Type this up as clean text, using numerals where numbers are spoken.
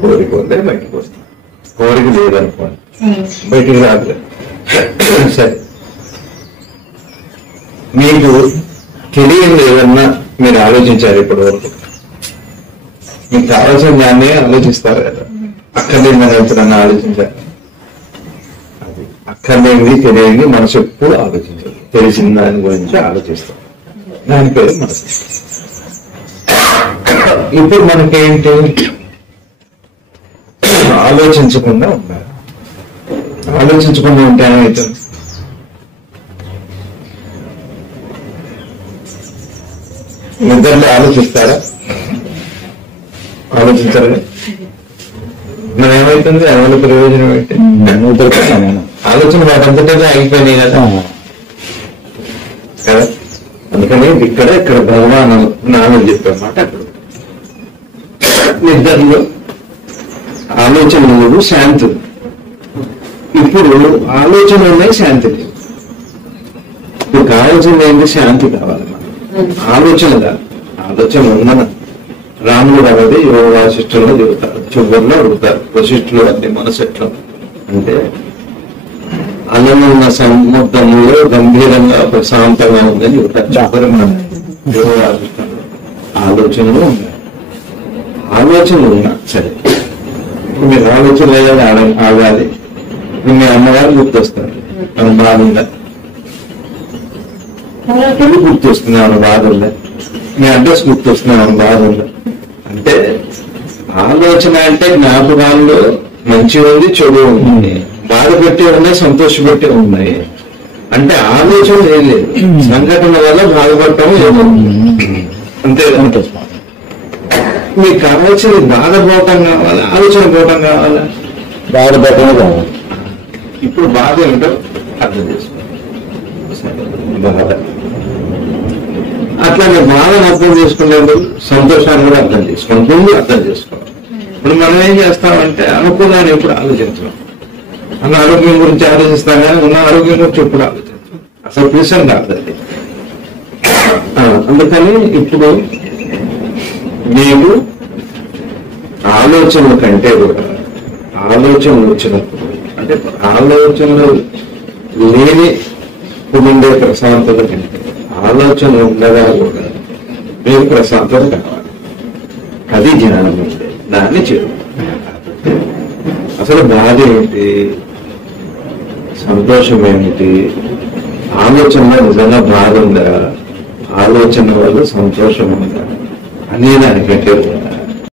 కోరిక ఉందే బయటకు వస్తుంది, కోరిక లేదనుకోండి బయటికి రాదు. సరే, మీకు తెలియదు ఏదన్నా మీరు ఆలోచించారు ఇప్పటి వరకు? మీకు కావాల్సిన దాన్ని ఆలోచిస్తారు కదా, అక్కర్లేని ఎప్పుడన్నా ఆలోచించారు? అది అక్కర్లేనిది తెలియంది మనసు ఎప్పుడు ఆలోచించారు, తెలిసిన దాని గురించి ఆలోచిస్తాం, దాని పేరు మనసు. ఇప్పుడు మనకేంటి, ఆలోచించకుండా ఉండాలి. ఆలోచించకుండా ఉంటే ఏమవుతుంది? నిద్రలో ఆలోచిస్తారా? ఆలోచించారు. మరి ఏమైతుంది? ఎవరి ప్రయోజనం ఏంటి? ఆలోచన వాటంతటా అయిపోయినాయి కదా. అందుకని ఇక్కడ భగవాన్ నామని చెప్పామాట. అక్కడ నిద్రలో ఆలోచనలు శాంతి. ఇప్పుడు ఆలోచన ఉన్నాయి, శాంతి లేదు. ఇప్పుడు కావాల్సింది ఏంటి? శాంతి కావాలి. మనం ఆలోచన కాదు, ఆలోచన ఉందన రాముడు అనేది యోగ వాసిష్ఠుల్లో చెబుతారు, చివరిలో అడుగుతారు వశిష్ఠులు అంటే మనసు ఎట్లా అంటే అన్నమున్న సముద్రంలో గంభీరంగా ప్రశాంతంగా ఉందని చెబుతారు. చివరి మనం యోగ వాసిష్ఠులు ఆలోచనలు ఉన్నాయి. ఆలోచనలు ఉన్నా సరే, ఇప్పుడు మీరు ఆలోచన లేదా ఆగాలి. మీ అమ్మగారు గుర్తొస్తారు, మనం బాగుందా? గుర్తొస్తుంది, ఆమె బాగుందా? మీ అడ్రస్ గుర్తొస్తుంది, ఆమె బాగుందా? అంటే ఆలోచన అంటే జ్ఞాపకాల్లో మంచి ఉంది, చెడు ఉంది, బాధ పెట్టి ఉన్నాయి, సంతోష పెట్టి ఉన్నాయి. అంటే ఆలోచన ఏం లేదు, సంఘటన వల్ల బాధపడటం ఏమో అంతే. మీకు కావాల్సింది బాధపోవటం కావాలా, ఆలోచన పోవటం కావాలా? బాధపోవటం కావాలి. ఇప్పుడు బాధ ఏమిటో అర్థం చేసుకోండి. బాధ అట్లానే బాధను అర్థం చేసుకునేందుకు సంతోషాన్ని కూడా అర్థం చేసుకోండి, ముందు అర్థం చేసుకోవాలి. ఇప్పుడు మనం ఏం చేస్తామంటే అనుకున్నాను ఎప్పుడు ఆలోచించడం, అన్న ఆరోగ్యం గురించి ఆలోచిస్తాం కానీ ఉన్న ఆరోగ్యం గురించి ఎప్పుడు ఆలోచించడం అసలు విషయం కాదు అది. అందుకని ఇప్పుడు మీరు ఆలోచనల కంటే కూడా ఆలోచనలు వచ్చినప్పుడు అంటే ఆలోచనలు లేని ఉండే ప్రశాంతత కంటే ఆలోచన ఉండగా కూడా మీకు ప్రశాంతత కావాలి. అది జ్ఞానం అంటే దాన్ని చేరు. అసలు బాధ ఏమిటి, సంతోషం ఏమిటి, ఆలోచనలో నిజంగా బాధ ఉందా, ఆలోచన వల్ల సంతోషం ఉందా అనే దానికంటే